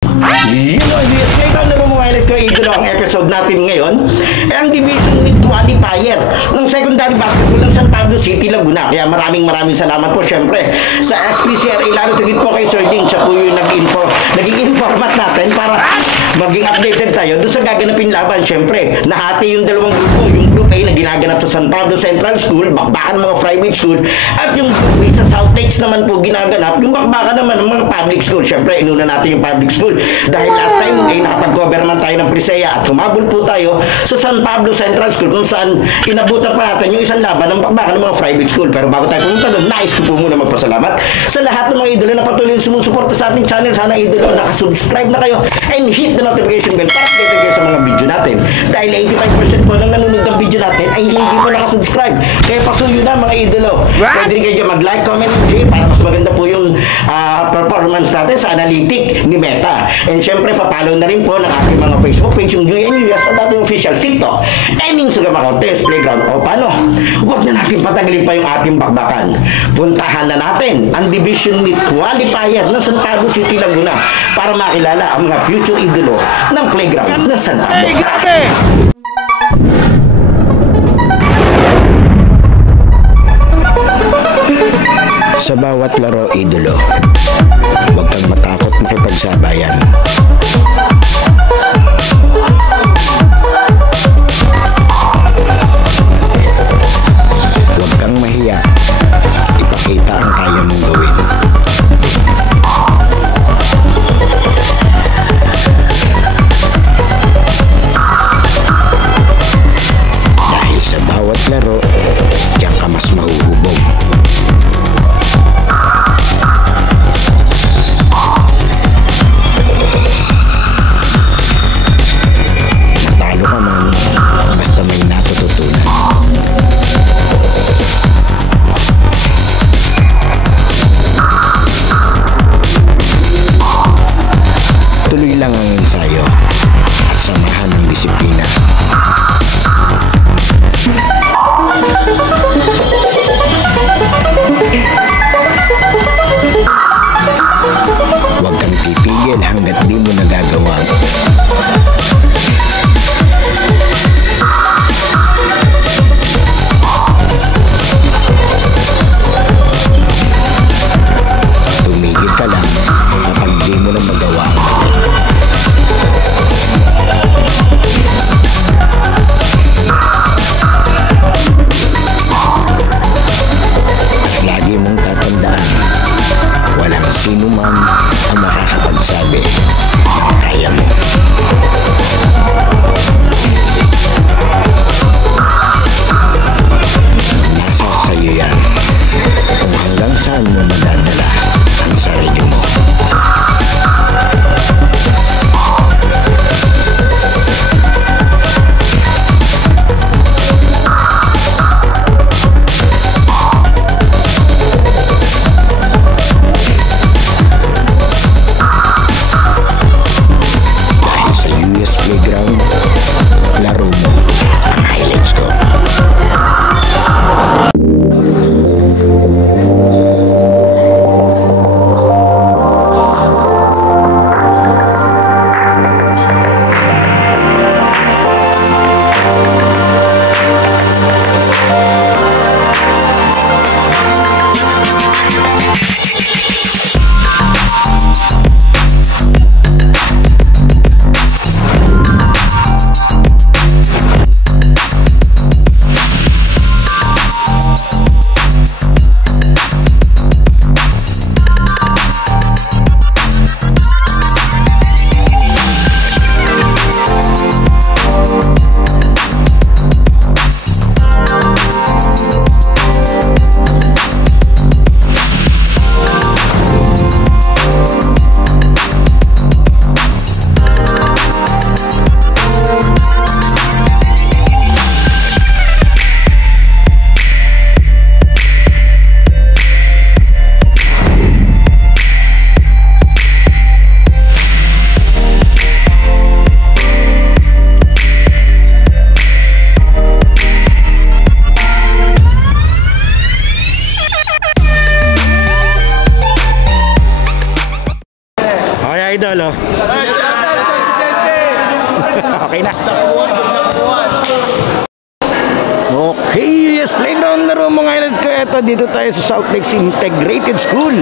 Ikaw na bumuhighlight ko idolo ang episode natin ngayon ang Division League Qualifier ng secondary basketball ng San Pablo City, Laguna. Kaya maraming salamat po syempre sa SPCRA, lalo tigit po kay Sir Ding. Siya po yung naging informat natin para maging updated tayo doon sa gaganapin laban. Syempre, nahati yung dalawang grupo, yung Group A na ginaganap sa San Pablo Central School, bakbakan ng mga private school, at yung Group B sa South Lakes naman po ginaganap, yung bakbakan naman ng mga public school. Syempre, inuna natin yung public school dahil last time ay nakapag-cover man tayo ng Presea at humabol po tayo sa San Pablo Central School kung saan inabutan pa natin yung isang laban ng bakbakan ng mga private school. Pero bago tayo pumunta doon, nais ko po muna magpasalamat sa lahat ng mga idolo na patuloy sumusuporta sa ating channel. Sana idolo, nakasubscribe na kayo and hit the notification bell para updated kayo sa mga video natin. Dahil 85% po ng nanonood ng video natin ay hindi po nakasubscribe. Kaya pasuyo na mga idolo. Pwede rin kayo dyan mag-like, comment, and share para mas maganda po yung performance natin sa analytic ni Meta. And syempre, papalo na rin po ng ating mga Facebook page, yung UNUS at ating official TikTok and Instagram account, Test Playground. O paano? Huwag na natin patagalin pa yung ating bakbakan. Puntahan na natin ang Division League Qualifier ng San Pablo City, Laguna para makilala ang mga future idolo ng playground ng San Pablo. Hey, grabe! Sa bawat laro, idolo, huwag kang matakot makipagsabayan. Huwag kang mahiya. Ipakita ang kaya mong gawin. Dahil sa bawat laro, diyan ka mas mahuhubog. Okay na. Okay, yes, playground na rin mga islands ko. Ito, dito tayo sa South Lakes Integrated School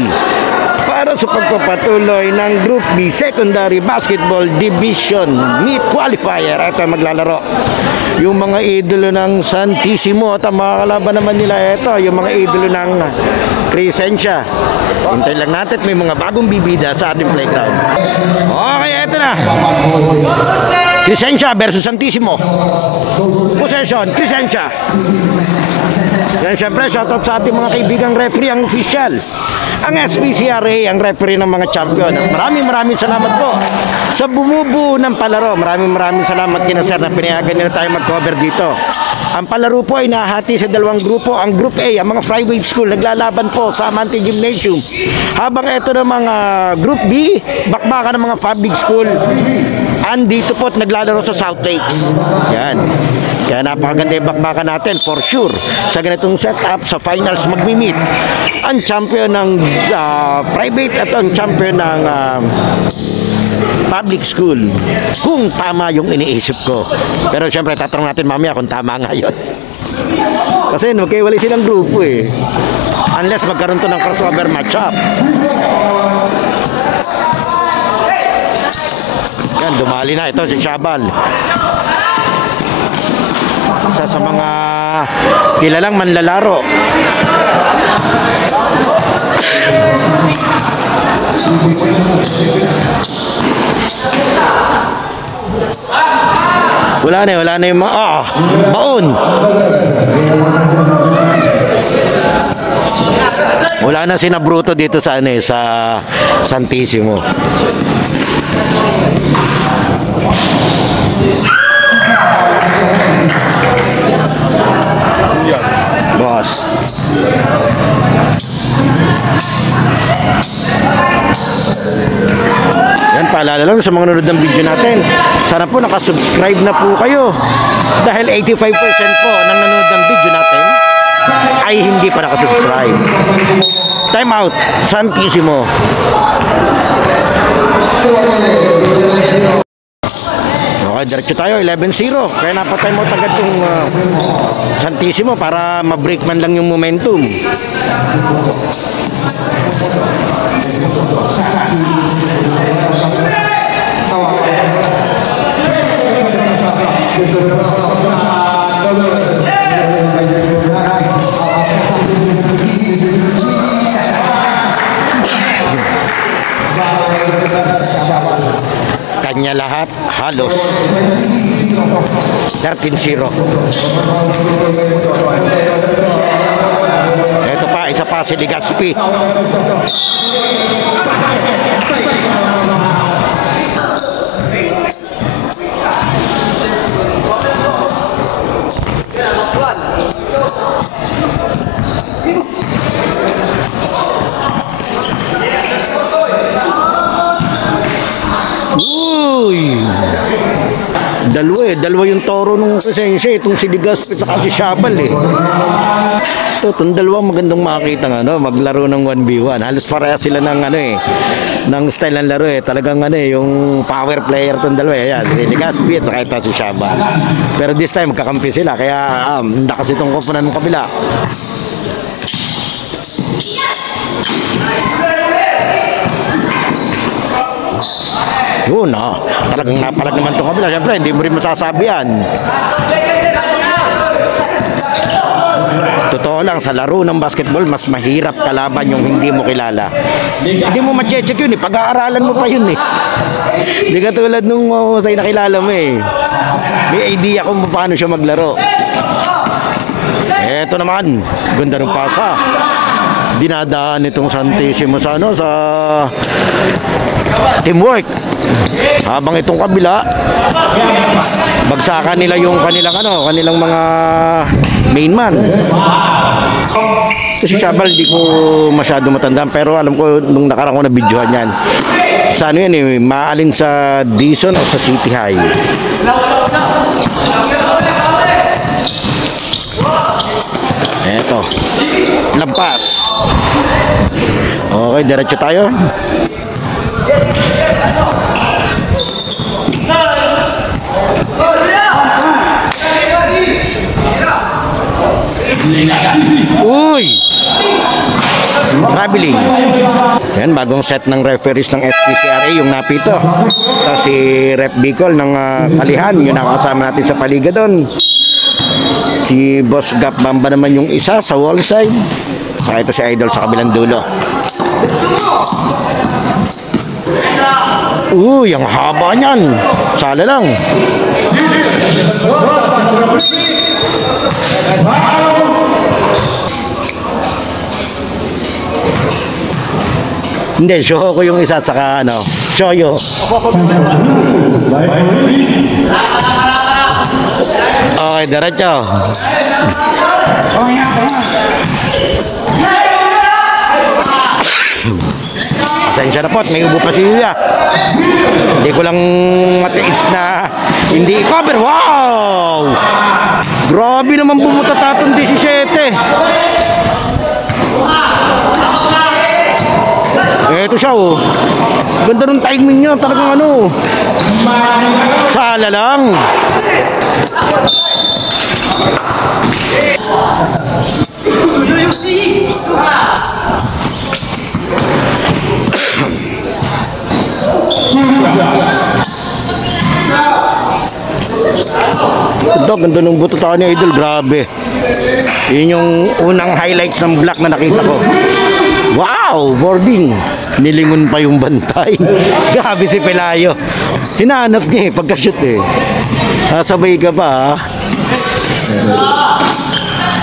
para sa pagpapatuloy ng Group B Secondary Basketball Division Meet Qualifier. Ito maglalaro yung mga idolo ng Santissimo at ang mga kalaban naman nila. Ito, yung mga idolo ng Crescencia. Hintay lang natin, may mga bagong bibida sa ating playground. Okay, ito na. Crescencia versus Santissimo. Possession, Crescencia. Yan, syempre, shoutout sa ating mga kaibigang referee, ang official, ang SPCRA, ang referee ng mga champion. Maraming salamat po sa bumubuo ng palaro. Maraming salamat kina sir na pinayagan nila tayo mag-cover dito. Ang palaro po ay nahati sa dalawang grupo. Ang Group A, ang mga flyweight school, naglalaban po sa Amante Gymnasium. Habang ito ng mga Group B, bakbakan ng mga public school, andito po at naglalaro sa South Lakes. Yan. Kaya napakaganda yung bakbakan natin for sure. Sa ganitong setup, sa finals magmi-meet ang champion ng private at ang champion ng public school. Kung tama yung iniisip ko. Pero syempre tatanong natin mamaya kung tama nga yun. Kasi magkaiwalay silang grupo eh. Unless magkaroon to ng crossover matchup. Yan, dumali na. Ito si Shabal. Isa sa mga kilalang manlalaro. Wala na yung baon. Wala na si Nabruto dito sa sa Santissimo. Boss. Yan, paalala lang sa mga nanonood ng video natin. Sana po nakasubscribe na po kayo. Dahil 85% po ng nanonood ng video natin ay hindi pa nakasubscribe. Time out, Santissimo. Okay, diretso tayo, 11-0. Kaya napatay mo agad yung Santissimo para ma-break man lang yung momentum. Kanya lahat halos 13-0. Ito pa, isa pa si Legazpi. Dalawa yung toro nung Crescencia, itong si Legazpi at si Shabal eh. So, itong dalawa magandang makakita ng maglaro ng 1v1. Halos pareha sila ng ng style ng laro eh. Talagang yung power player itong dalawa eh. Yan, si Legazpi at saka ito si Shabal. Pero this time magkakampi sila, kaya nakas itong koponan ng kabila. Yun talagang napalag naman itong kabila. Siyempre, hindi mo rin masasabi yan. Totoo lang, sa laro ng basketball, mas mahirap kalaban yung hindi mo kilala. Hindi mo ma-check yun eh. Pag-aaralan mo pa yun eh. Hindi ka tulad nung sa nakilala mo eh. May idea kung paano siya maglaro. Eto naman, ganda ng pasa. Dinadaan itong Santissimo sa sa teamwork. Habang itong kabila, bagsakan nila yung kanilang mga main man. Si Shabal di ko masyado matandaan, pero alam ko nung nakaraan ko na videohan yan. Sa yan eh, maalin sa Dizon o sa City High. Eto, lampas. Okay, diretso tayo. Traveling. Yan, bagong set ng referees ng SPCRA yung napito. Ito si Rep Bicol ng Kalihan, yung nakakasama natin sa paliga doon. Si Boss Gap Bamba naman yung isa sa wall side. Saka ito si Idol sa kabilang dulo. Ang haba niyan. Sala lang. Hindi, show ko yung isa at saka Shoyo. Okay, diretso. Pasensya na po, may ubo pa si Yuya. Hindi ko lang matiis na hindi cover. Wow! Grabe naman bumuta tatong 17. Eto siya Ganda ng timing niya, talagang sala lang. Ganda ng buto ni Idol, grabe. Yun yung unang highlights ng black na nakita ko. Wow, boarding. Nilingon pa yung bantay. Grabe si Pelayo. Hinahanap niya pagka-shoot Sabay ka pa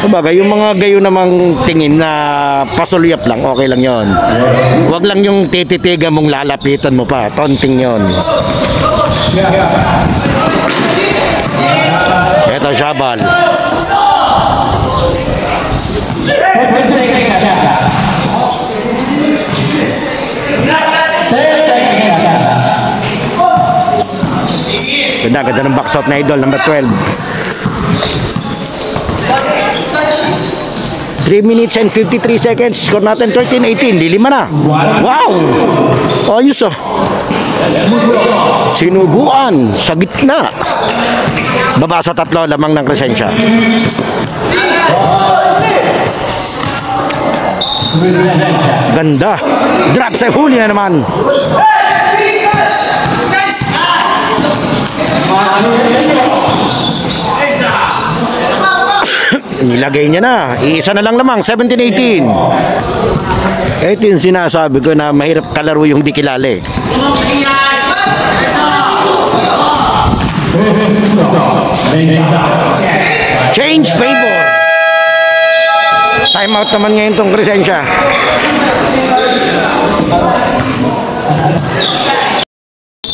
Kumbaga, yung mga gayo namang tingin na pasulyap lang, okay lang yon. Huwag lang yung tititiga mong lalapitan mo pa. Tonting yon. Ito, Shabal. Ganda ng box out na Idol, number 12. 3 minutes and 53 seconds. Score natin 13-18. Di 5 na. Wow! Ayos Sinubuan sa gitna. Baba sa 3, lamang ng Crescencia. Ganda. Drop sa huli na naman. Nilagay niya na. Iisa na lang lamang. 17-18. Ito yung sinasabi ko na mahirap kalaro yung di kilale. Change favor. Time out naman ngayon tong Crescencia.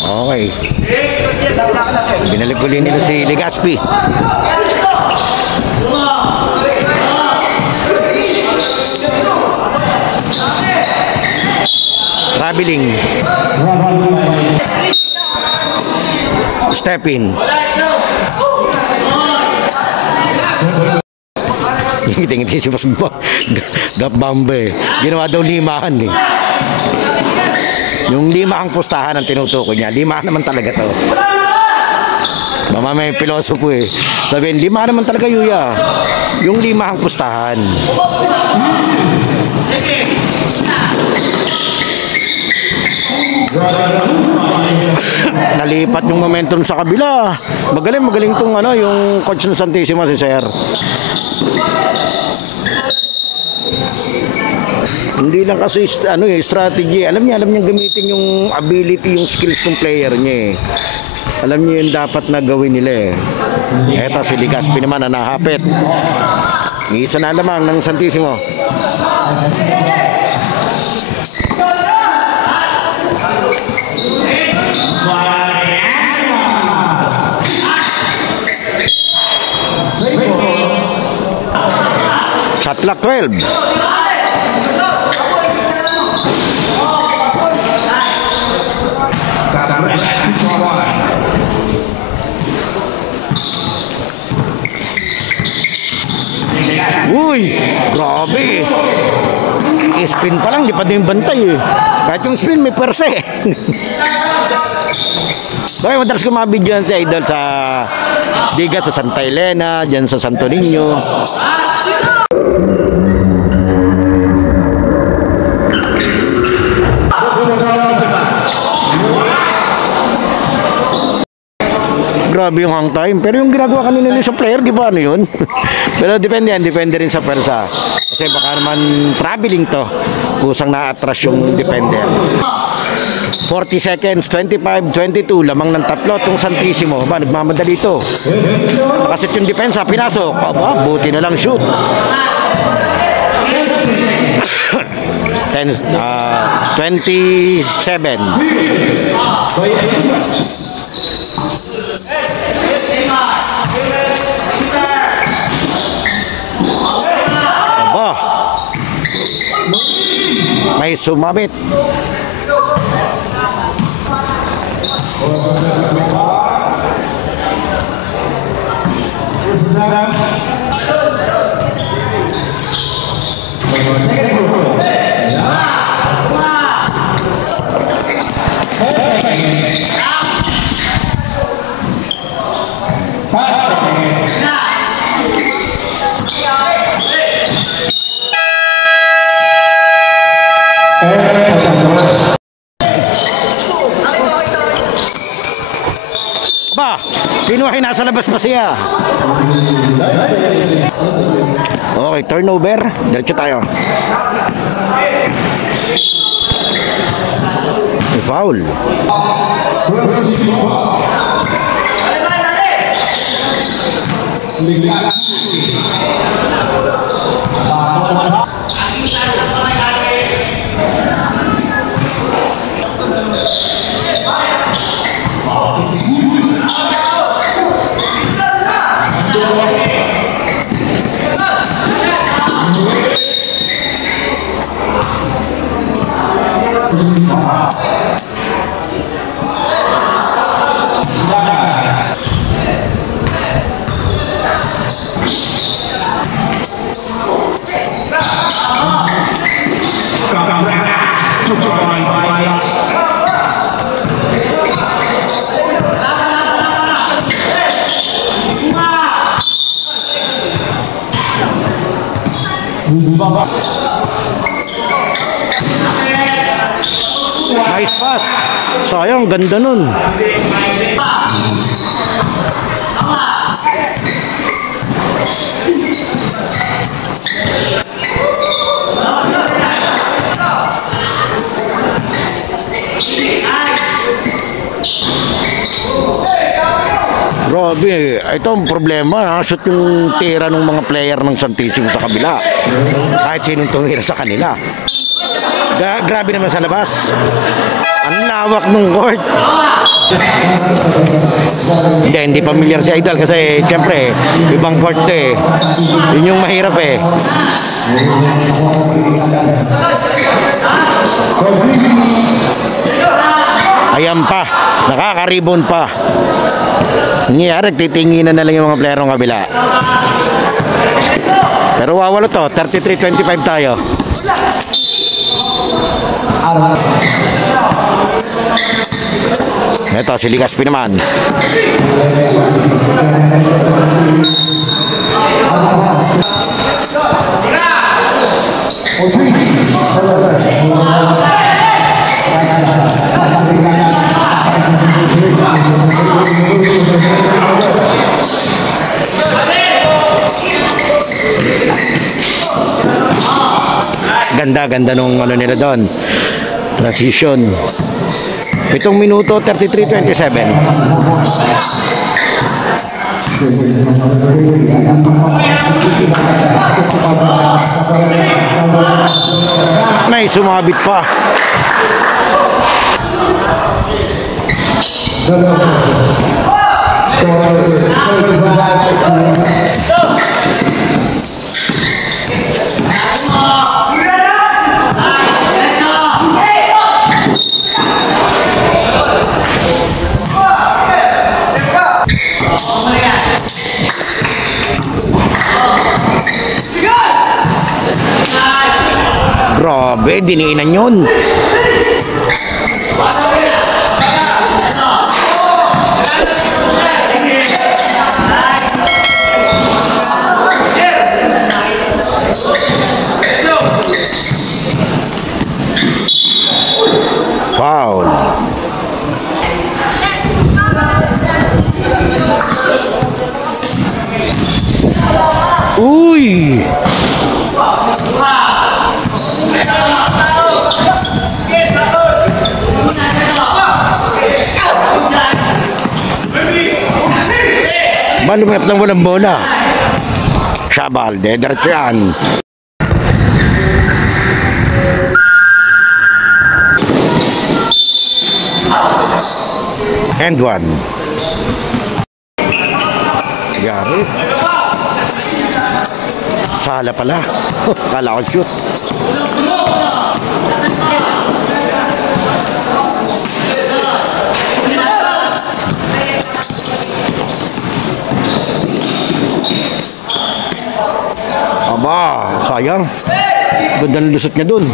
Okay. Binalik uli nila si Legaspi. Traveling. Step in. Ngiti-ngiti si Boss Gap Bambe. Ginawa daw limahan Yung 5 ang pustahan ang tinutukoy niya. 5 naman talaga to. Mama may pilosopo Sabihin, 5 naman talaga Yuya. Yung 5 ang pustahan. Nalipat yung momentum sa kabila. Magaling tong yung coach ng Santissima si Sir. Hindi lang kasi strategy. Alam niya gamitin yung ability, yung skills ng player niya Alam niya yung dapat na gawin nila Eto si Legaspi naman na nahapit. Isa na lamang ng Santissimo. Shot clock 12. Uy, grabe. Spin pa lang, di pa din bantay Kahit yung spin, may perse Okay, madalas ko mabidyoan si Idol sa Diga, sa Santa Elena, dyan sa Santo Niño. grabe yung hang time. Pero yung ginagawa kanina nila sa player, di ba ano yun? Pero depende yan, depende rin sa persa. Kasi baka naman traveling to. Kusang na-atras yung defender. 40 seconds, 25, 22, lamang ng tatlo itong Santissimo. Ba, nagmamadali ito. Nakasit yung depensa, pinasok. Aba, buti na lang shoot. 27. Aba, may sumabit. Ba, sino ay nasa labas pa siya? Okay, turnover. Diretso tayo. May foul. Nice pass. Sayang, ganda nun. Grabe, ito ang problema. Shoot yung tira ng mga player ng Santissimo sa kabila. Kahit sinong tumira sa kanila. Grabe naman sa labas. Ang lawak ng court. Hindi familiar si Idol kasi siyempre ibang court to eh. Yun yung mahirap eh. Ayan pa, nakaka-rebound pa. Nangyayari, titinginan na lang yung mga player ng kabila. Pero wawalo to, 33-25 tayo. Ito, si Ligaspi naman. Ganda nung ano nila doon. Transition. 7 minuto, 33-27. May sumabit pa. Grabe, diniinan yun. Foul. Aba, lumayap ng walang bola. Shabal, diretso yan. And one. Yari. Sala pala. Kala ko shoot. Aba, sayang. Ganda ng lusot niya dun.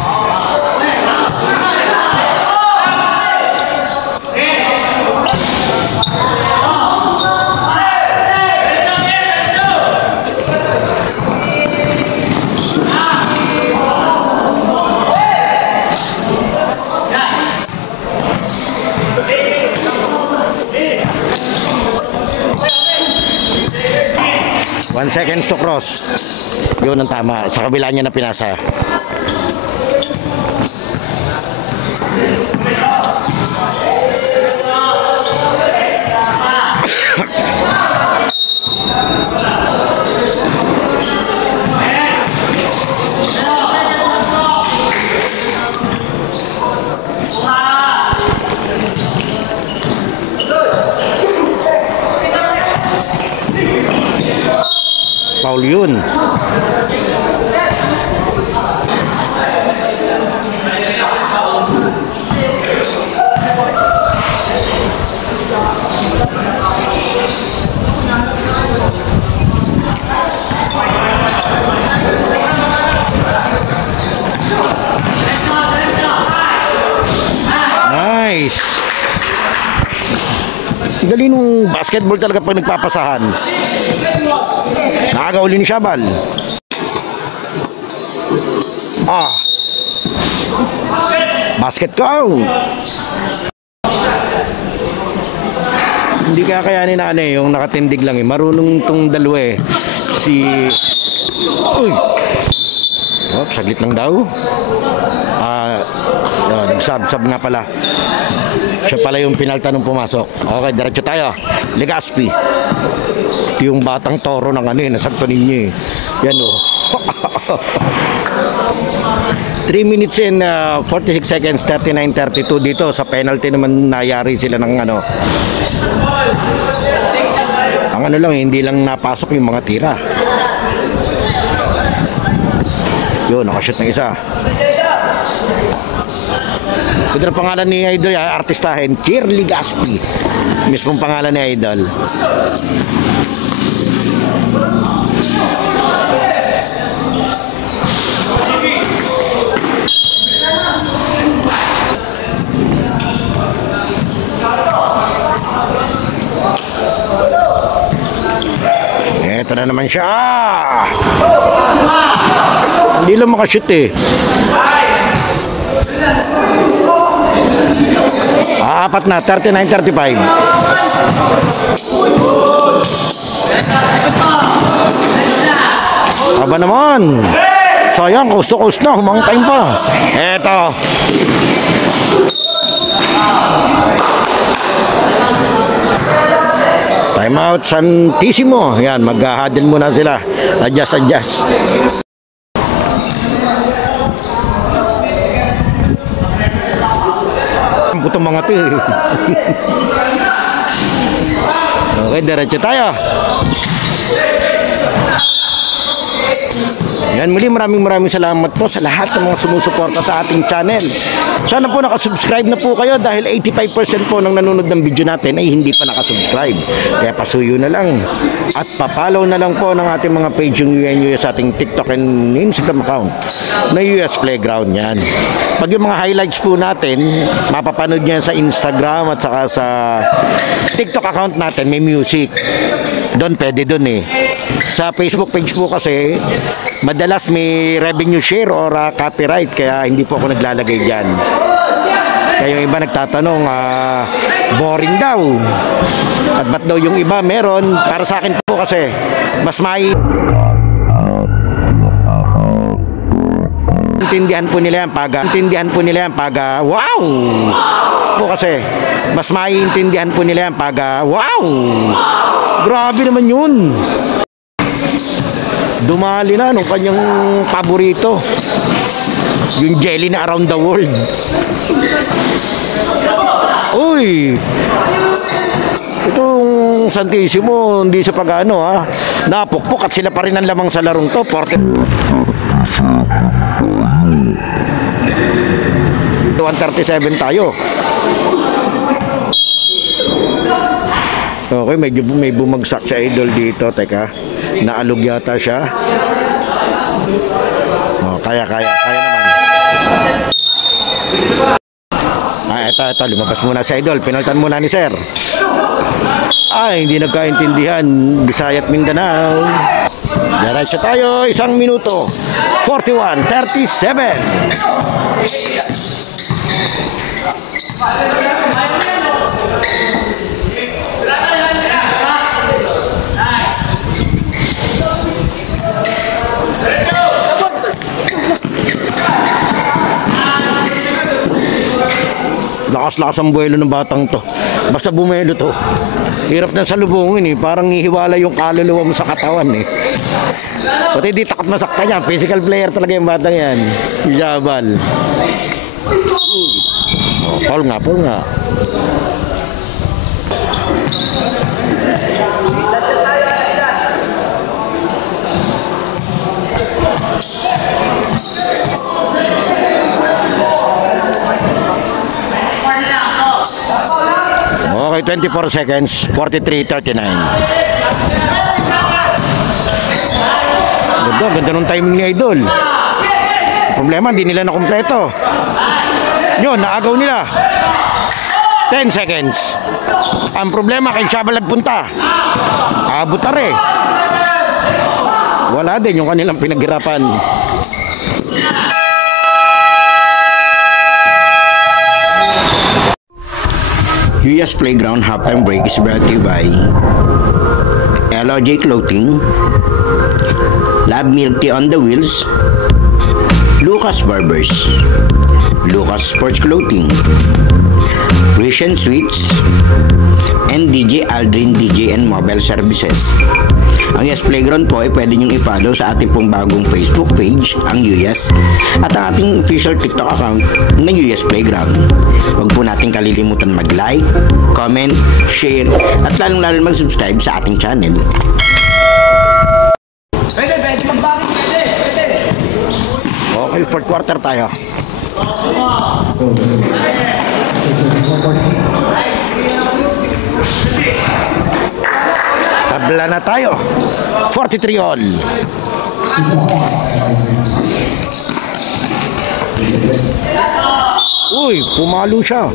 One seconds to cross. Yun ang tama. Sa kabila niya na pinasa. Foul yun. Nice. Galing nung basketball talaga pag nagpapasahan. Nakagauli ni Shabal. Basket ko. Hindi kakayanin na yung nakatindig lang marunong tong dalawa Si uy. Saglit lang daw. Nagsab-sab nga pala. Siya pala yung pinalta nung pumasok. Okay, diretso tayo. Legazpi. Ito yung batang toro ng nasakto ninyo Yan 3 minutes and 46 seconds, 39-32 dito. Sa penalty naman nayari sila ng Ang lang, hindi lang napasok yung mga tira. Yun, nakashoot ng isa. Ito ang pangalan ni Idol, artistahin, Kirli Gaspi. Mismong pangalan ni Idol. Ito na naman siya. Hindi lang makashoot apat na, 39-35. Aba naman. Sayang, coast na, humang time pa. Eto. Time out, Santissimo. Yan, mag-huddle muna sila. Adjust. Butong mga to Okay, diretso tayo. Yan, muli maraming salamat po sa lahat ng mga sumusuporta sa ating channel. Sana po nakasubscribe na po kayo dahil 85% po ng nanonood ng video natin ay hindi pa nakasubscribe. Kaya pasuyo na lang at papalaw na lang po ng ating mga page yung UNUS sa ating TikTok and Instagram account na US Playground yan. Pag yung mga highlights po natin, mapapanood nyo yan sa Instagram at saka sa TikTok account natin, may music. Doon, pwede doon Sa Facebook page po kasi, madalas may revenue share or copyright, kaya hindi po ako naglalagay dyan. Kaya yung iba nagtatanong, boring daw. At ba't daw yung iba meron? Para sa akin po kasi, mas may... Intindihan po nila yan pag wow! Po kasi mas maiintindihan po nila yan pag wow! Grabe naman yun. Dumali na nung kanyang paborito. Yung jelly na around the world. Uy! Itong Santissimo, hindi sa pag-ano ha. Napukpok at sila pa rin ang lamang sa larong to. 137 tayo. Okay, medyo may bumagsak sa idol dito. Teka, naalog yata siya. Oh, kaya naman. Ito, lumabas muna sa idol. Pinaltan muna ni Sir. Hindi nagkaintindihan. Bisaya at Mindanao. Diretso tayo, 1 minuto. 41:37. Lakas-lakas ang buwelo ng batang to. Basta bumelo to. Hirap na salubungin eh. Parang hihiwala yung kaluluwa mo sa katawan eh. Pati di takot masakta niya. Physical player talaga yung batang yan. Jabal. Paul nga. Okay, 24 seconds, 43:39. Ganda nung timing ni Idol. Problema, hindi nila nakumpleto. Yun, naagaw nila. 10 seconds. Ang problema, kay Shabal nagpunta. Abot na rin. Wala din yung kanilang pinaghirapan. UYAS Playground halftime break is brought to you by LOJ Clothing, Lab Milk Tea on the Wheels, Lucas Barbers, Lucas Sports Clothing, Christian Sweets, and DJ Aldrin DJ and Mobile Services. Ang UYAS Playground po ay pwede niyong i-follow sa ating pong bagong Facebook page, ang UYAS, at ang ating official TikTok account ng UYAS Playground. Huwag po natin kalilimutan mag-like, comment, share, at lalong-lalo mag-subscribe sa ating channel. Okay, fourth quarter tayo. Tabla na tayo. 43 all. Uy, pumalo siya.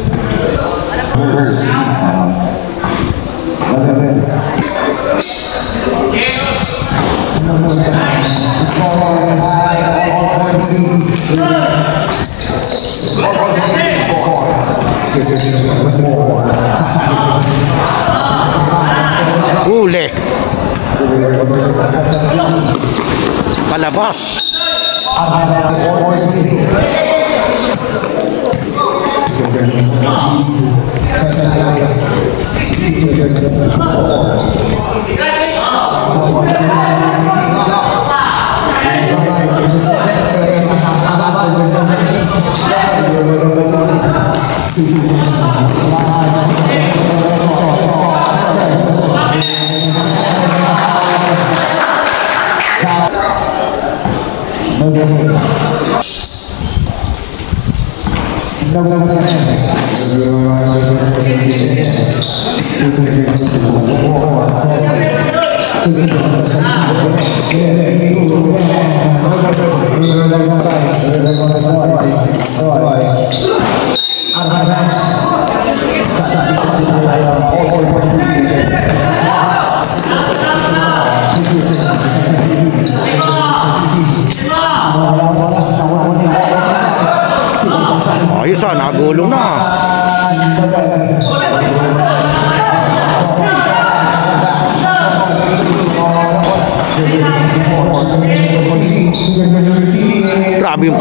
Huli. Palabas.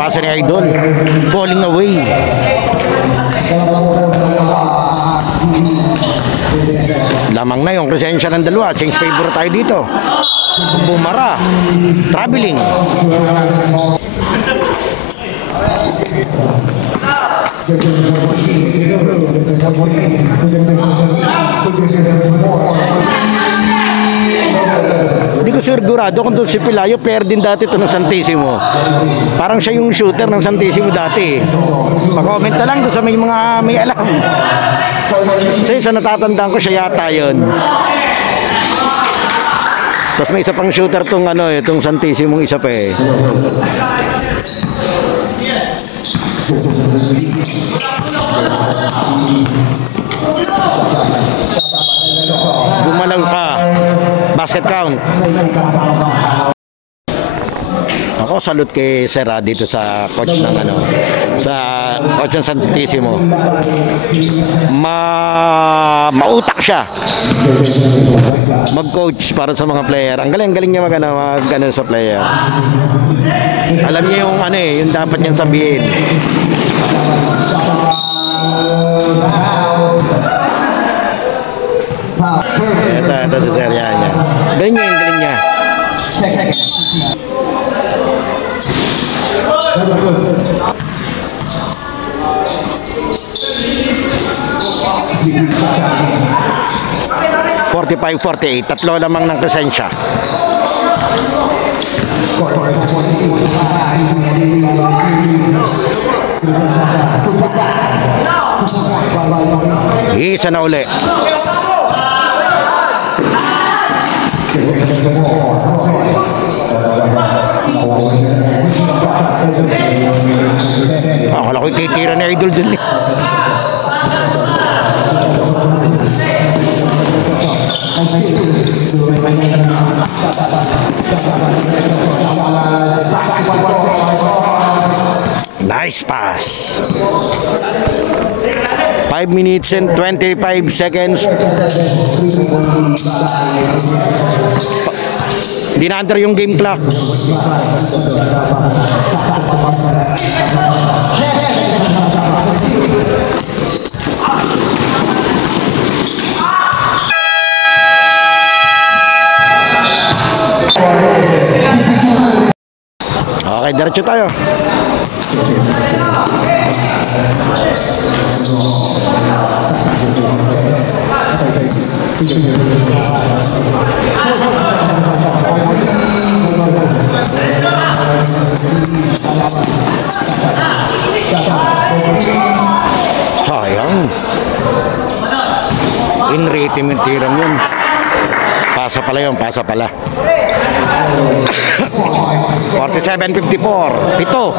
pasa ni Idol. Falling away. Lamang na yung presensya ng dalawa. Change favor tayo dito. Bumara. Traveling. Hindi ko sigurado kung doon si Pelayo, player din dati ito ng Santissimo. Parang siya yung shooter ng Santissimo dati. Pa-comment na lang doon sa may alam. Kasi sa natatandaan ko siya yata yun. Tapos may isa pang shooter tong itong Santissimo isa pa eh. Gumalaw pa. Basket count. Ako salute kay Sera dito sa coach ng sa coach ng Santissimo. Mautak siya. Mag-coach para sa mga player. Ang galing niya mag sa player. Alam niya yung yung dapat niyang sabihin. Ito sa serya niya. Galing niya. 45-48, tatlo lamang ng presensya. Isa na uli. Akala ko titira ni Idol dun eh. Nice pass. 5 minutes and 25 seconds. Dinander yung game clock. Okay, diretso tayo. Sayang. In-rate mintiran yun. Pasa pala. 47-54. Pito.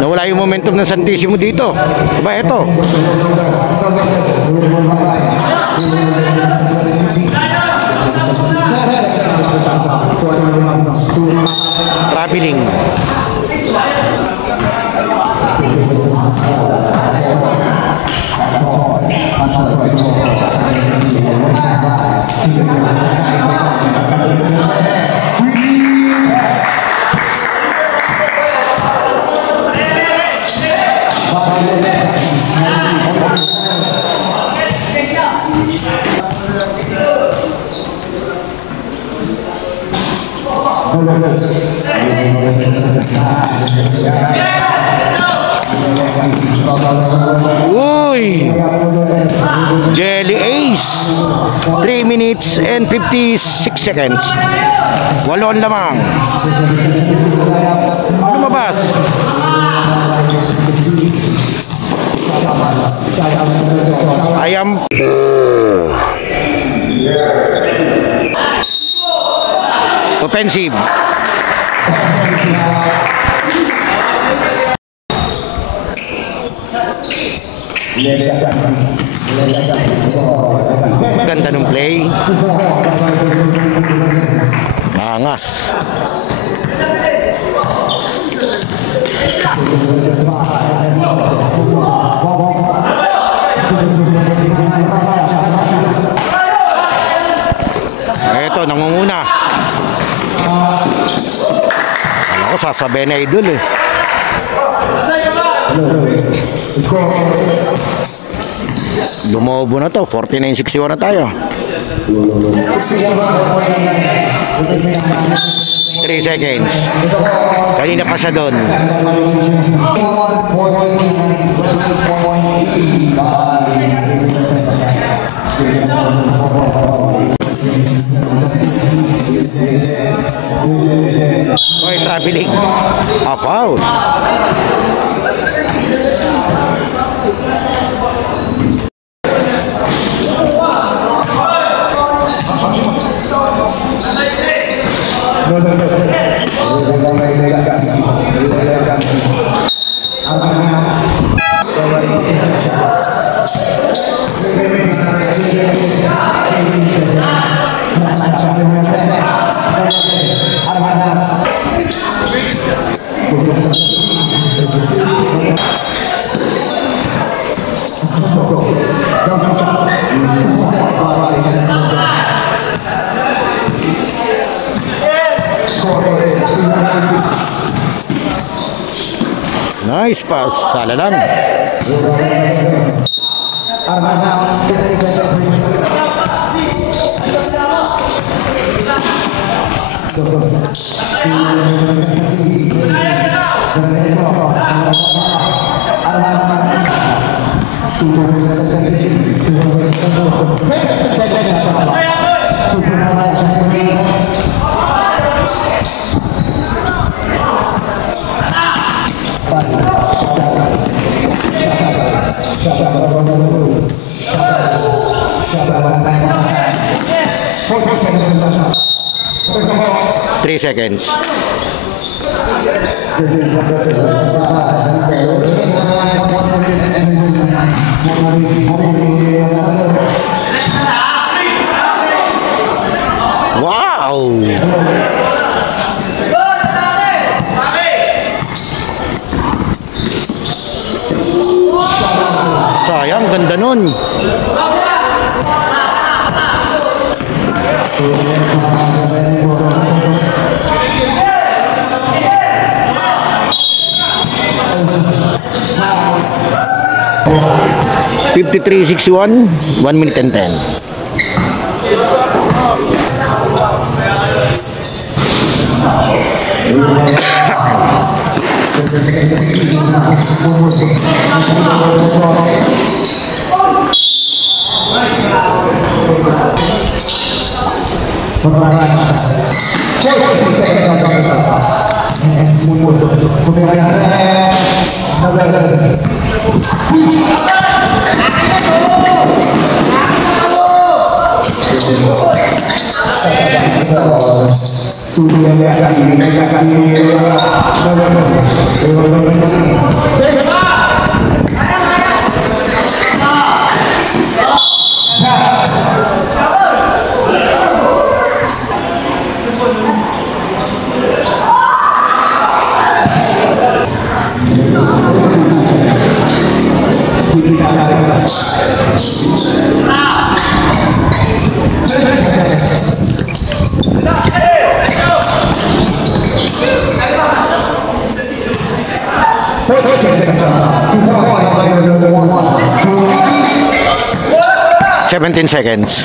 Nawala yung momentum ng Santissimo dito. Diba ito? Traveling. Uy! Jelly Ace. 3 minutes and 56 seconds. 8 lamang. Lumabas. Ayam. Offensive. Ganda ng play. Angas. Ito, nangunguna. Alam ko, sasabihin na Idol eh. Lumobo na to, 49-61 na tayo. 3 seconds. Kanina pa siya doon. Oy, traveling. Foul. Nice pass, sala lang. Three seconds. Wow! Sayang, ganda nun. (53-61), 1 minute and 10. (17 seconds).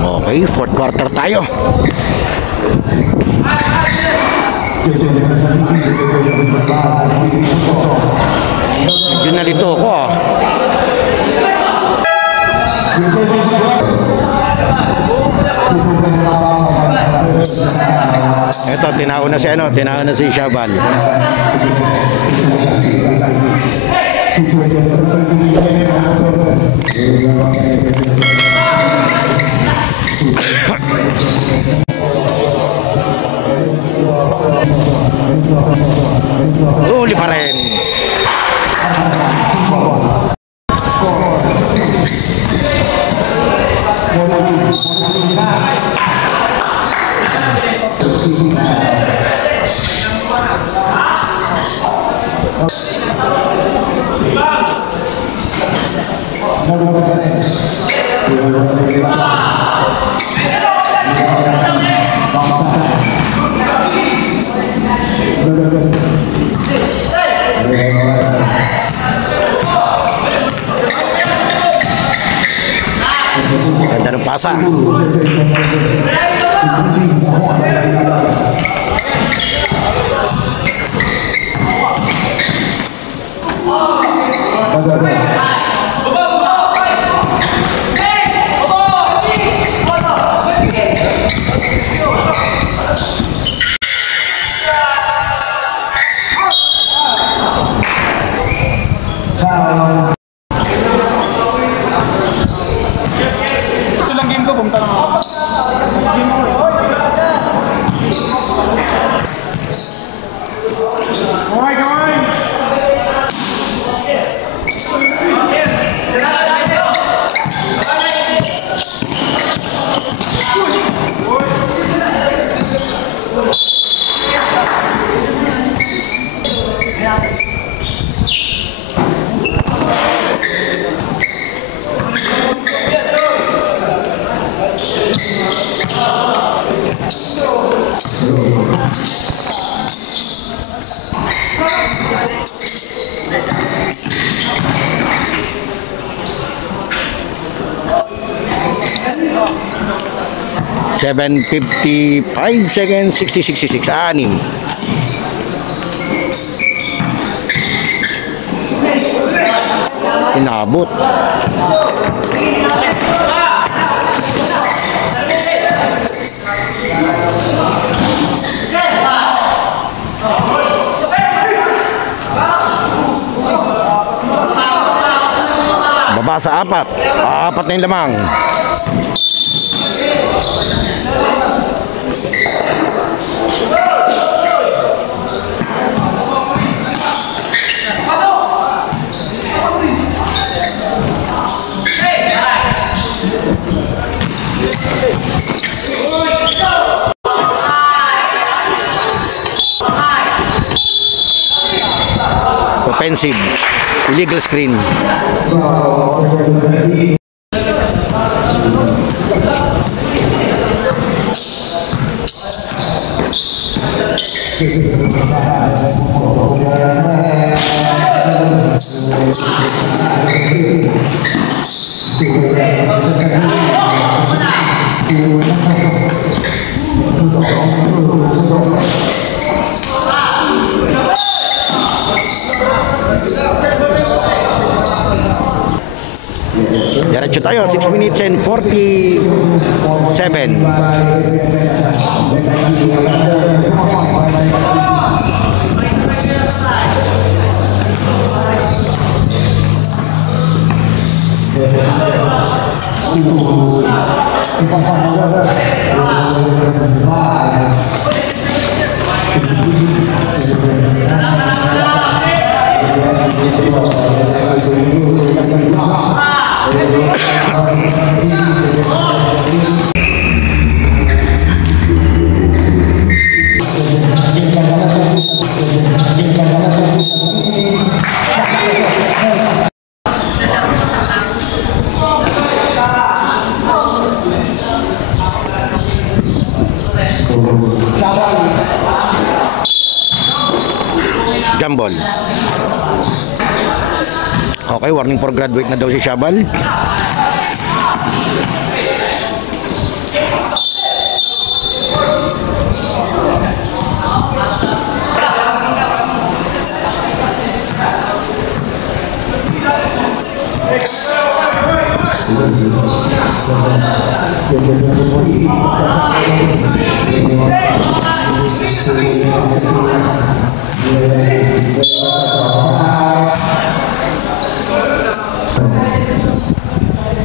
Okay, fourth quarter tayo. Medyo nalito ako ah. Ito, tinauna si Shabal. Huli pa rin. Ganda ng pasa. Ito lang game ko, pumunta lang ako. Game ako. Okay, come on! Seven 55 seconds, 60-66, anim. Inabot. Baba sa apat. Apat na yung lamang. Offensive. Illegal screen. Diretso tayo, 6 minutes and 47. Jambol. Okay, warning for graduate na daw si Shabal.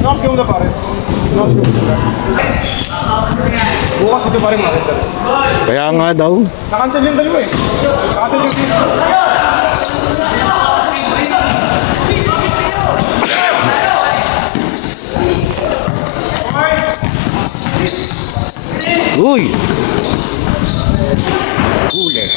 Nox ka muna pare. Nox ka muna. Bukas ito pare mo. Kaya nga daw. Nakancel yung dalawa eh. Nakancel yung team. Uy! Huli.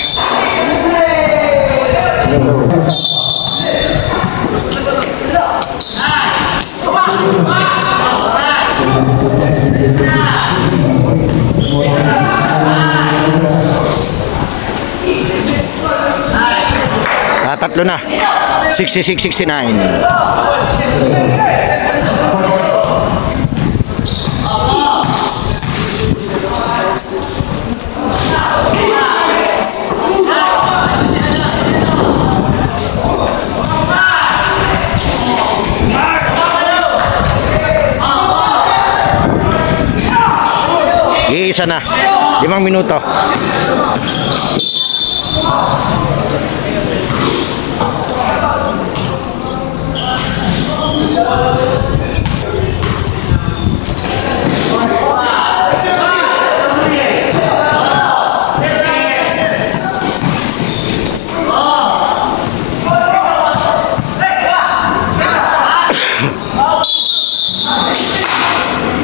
66-69. Iisa na. 5 minuto.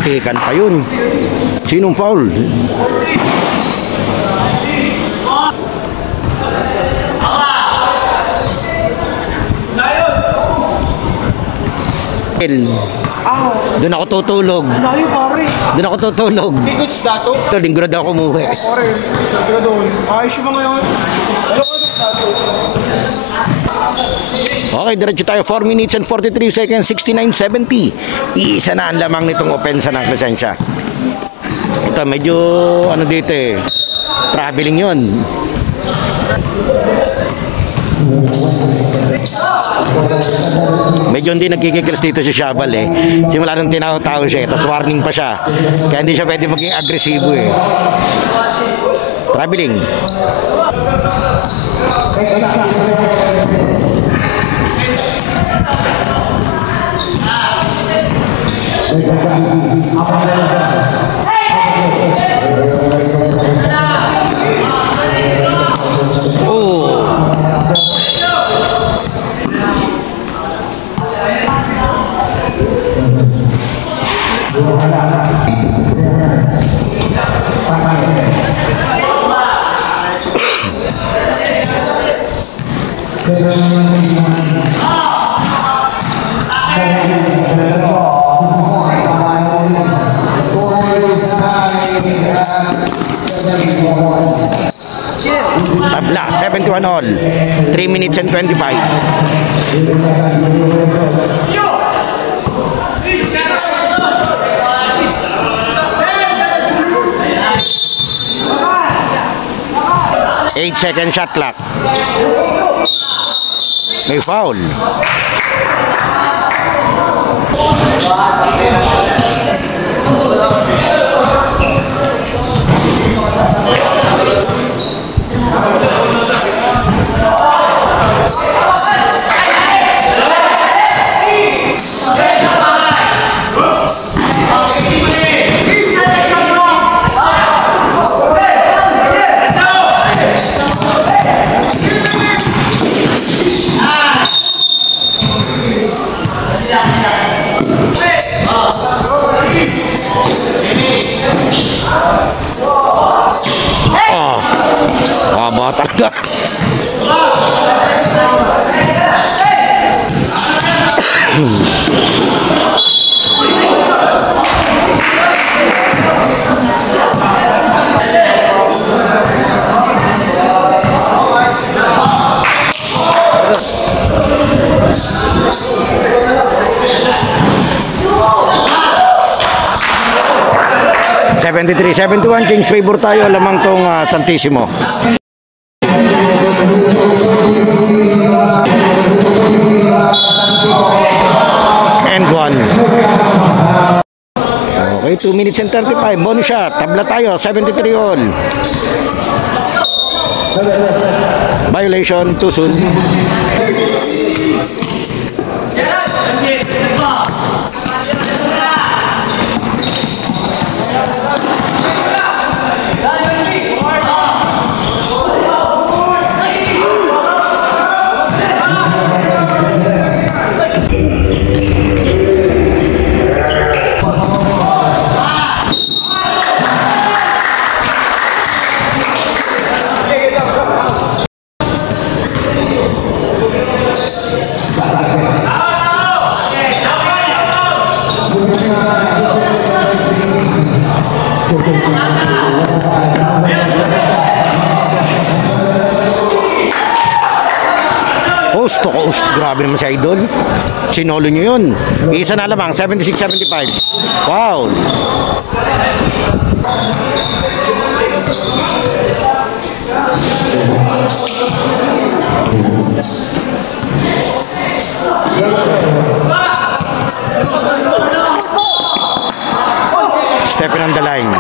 Ikan pa yun. Sinong foul? Doon ako tutulog. Layo pare. Doon ako tutulog. Tickets dato. Ito, linggo na daw ako umuwi. Pare, sabi ka doon. Ayos yung mga yun. Ano ka doon dato? Okay, diretso tayo. 4 minutes and 43 seconds, 69-70. Iisa na ang lamang nitong opensa ng Crescencia. Ito, medyo ano dito eh. Traveling yun. Medyo hindi nagkikikils dito si Shabal eh. Simula nung tinaw-tao siya, tapos warning pa siya. Kaya hindi siya pwede maging agresibo eh. Traveling. Tabla, 71 all. 3 minutes and 25. Eight-second shot clock. May foul. Bata na. $73-71, Kings favor tayo, lamang tong Santissimo. And 1. Okay, 2 minutes and 35. Bonus shot. Tabla tayo. 73 all. Violation. Too soon. idol. Sinolo nyo yun. Isa na lamang, 76-75. Wow. Stepping on the line.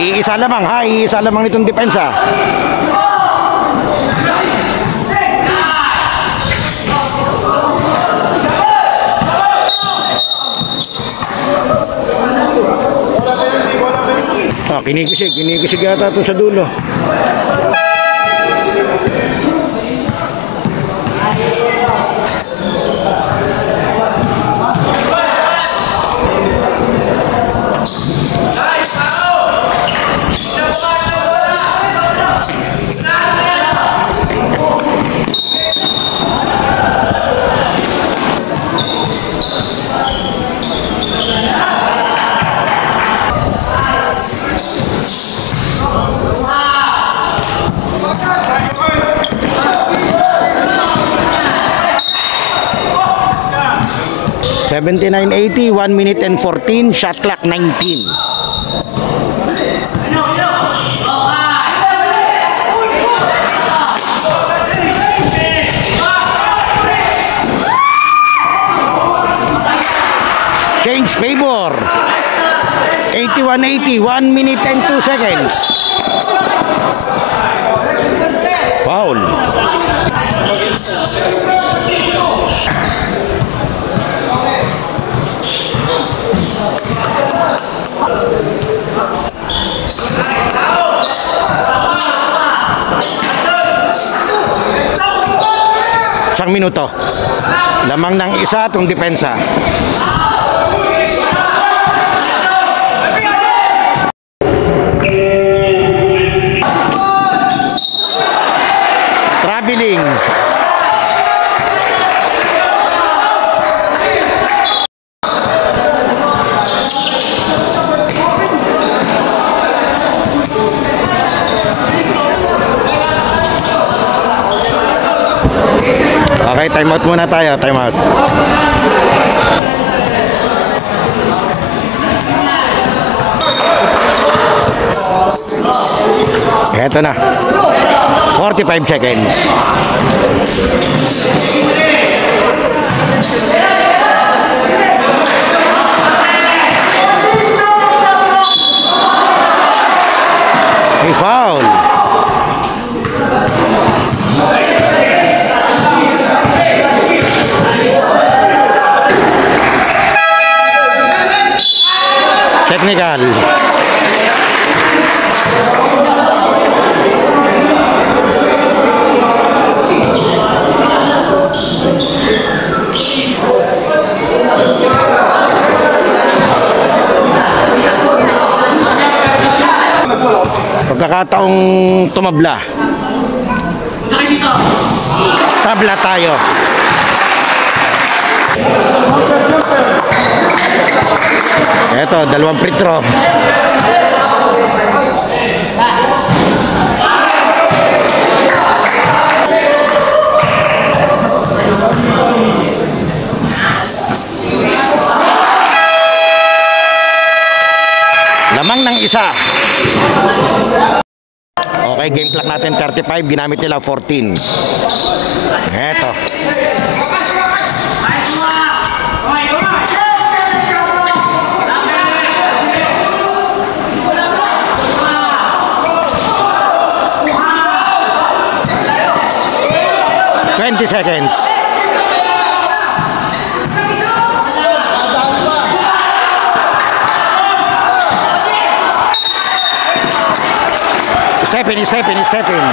Iisa lamang ha, iisa lamang nitong depensa. Kinikisig yata ito sa dulo. $79.80, 1 minute and 14, shot clock 19. Change favor. 81-80, 1 minute and 2 seconds. Foul. Isang minuto. Lamang ng isa itong depensa. Traveling. Okay, time out muna tayo, time out. Eto na. 45 seconds. May foul. Technical. Pagkakataong tumabla. Tabla tayo. Eto, dalawang free throw. Lamang ng isa. Okay, game clock natin 35, ginamit nila 14. Eto. Seconds. Step in.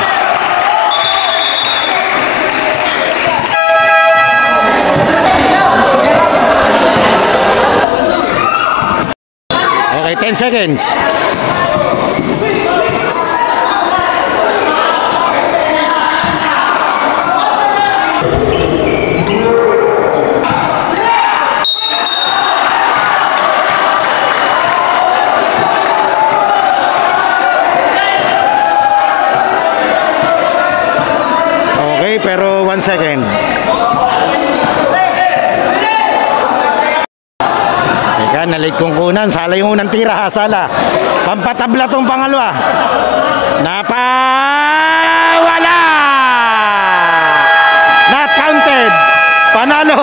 Okay, 10 seconds. Okay, pero 1 second. Teka, nalate kong kunan. Sala yung unang tira, ha, Sala. Pampatabla tong pangalawa. Wala! Not counted. Panalo.